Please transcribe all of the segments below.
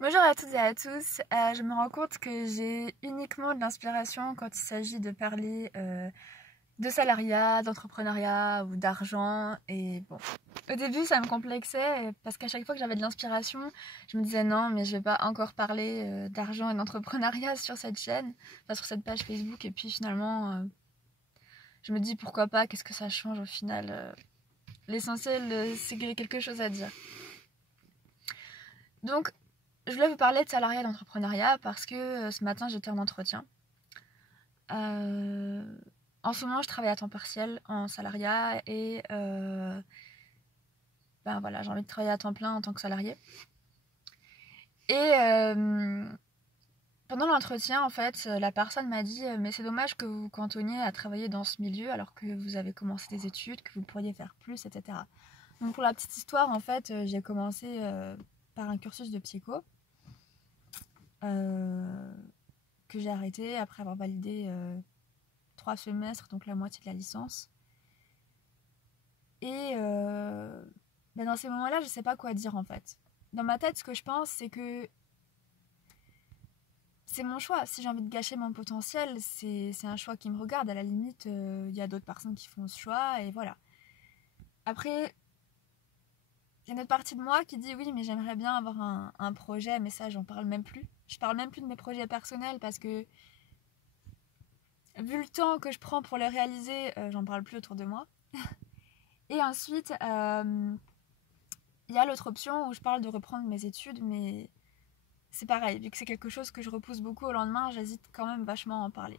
Bonjour à toutes et à tous. Je me rends compte que j'ai uniquement de l'inspiration quand il s'agit de parler de salariat, d'entrepreneuriat ou d'argent. Et bon, au début ça me complexait parce qu'à chaque fois que j'avais de l'inspiration, je me disais non, mais je vais pas encore parler d'argent et d'entrepreneuriat sur cette chaîne, enfin sur cette page Facebook. Et puis finalement, je me dis pourquoi pas, qu'est-ce que ça change au final. L'essentiel, c'est qu'il y ait quelque chose à dire. Donc, je voulais vous parler de salariat et d'entrepreneuriat parce que ce matin j'étais en entretien. Euh, En ce moment, je travaille à temps partiel en salariat et ben voilà, j'ai envie de travailler à temps plein en tant que salarié. Et pendant l'entretien, en fait, la personne m'a dit mais c'est dommage que vous vous cantonniez à travailler dans ce milieu alors que vous avez commencé des études, que vous pourriez faire plus, etc. Donc pour la petite histoire, en fait, j'ai commencé par un cursus de psycho. Que j'ai arrêté après avoir validé 3 semestres, donc la moitié de la licence. Et ben dans ces moments-là, je sais pas quoi dire en fait. Dans ma tête, ce que je pense, c'est que c'est mon choix. Si j'ai envie de gâcher mon potentiel, c'est un choix qui me regarde. À la limite, il y a d'autres personnes qui font ce choix et voilà. Après, il y a une autre partie de moi qui dit oui, mais j'aimerais bien avoir un projet, mais ça, j'en parle même plus. Je parle même plus de mes projets personnels parce que vu le temps que je prends pour les réaliser, j'en parle plus autour de moi. Et ensuite, il y a l'autre option où je parle de reprendre mes études, mais c'est pareil, vu que c'est quelque chose que je repousse beaucoup au lendemain, j'hésite quand même vachement à en parler.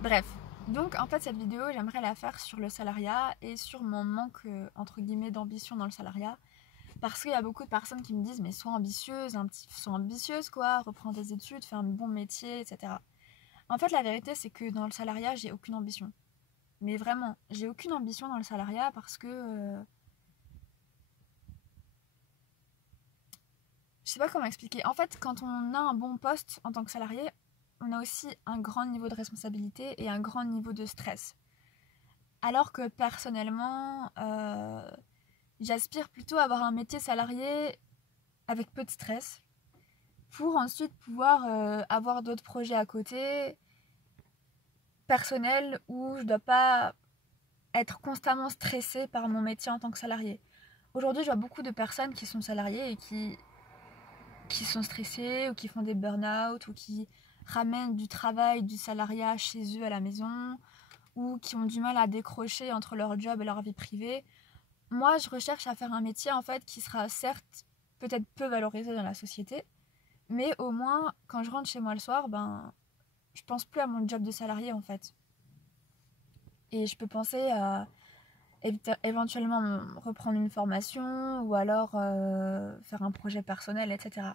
Bref, donc en fait cette vidéo, j'aimerais la faire sur le salariat et sur mon manque, entre guillemets, d'ambition dans le salariat. Parce qu'il y a beaucoup de personnes qui me disent mais sois ambitieuse, sois ambitieuse quoi, reprends tes études, fais un bon métier, etc. En fait la vérité c'est que dans le salariat, j'ai aucune ambition. Mais vraiment, j'ai aucune ambition dans le salariat parce que je sais pas comment expliquer. En fait, quand on a un bon poste en tant que salarié, on a aussi un grand niveau de responsabilité et un grand niveau de stress. Alors que personnellement, j'aspire plutôt à avoir un métier salarié avec peu de stress pour ensuite pouvoir avoir d'autres projets à côté, personnels, où je dois pas être constamment stressée par mon métier en tant que salarié. Aujourd'hui, je vois beaucoup de personnes qui sont salariées et qui sont stressés ou qui font des burn-out ou qui ramènent du travail, du salariat chez eux à la maison ou qui ont du mal à décrocher entre leur job et leur vie privée. Moi, je recherche à faire un métier en fait qui sera certes peut-être peu valorisé dans la société, mais au moins quand je rentre chez moi le soir, ben je pense plus à mon job de salarié en fait. Et je peux penser à éventuellement reprendre une formation ou alors faire un projet personnel, etc.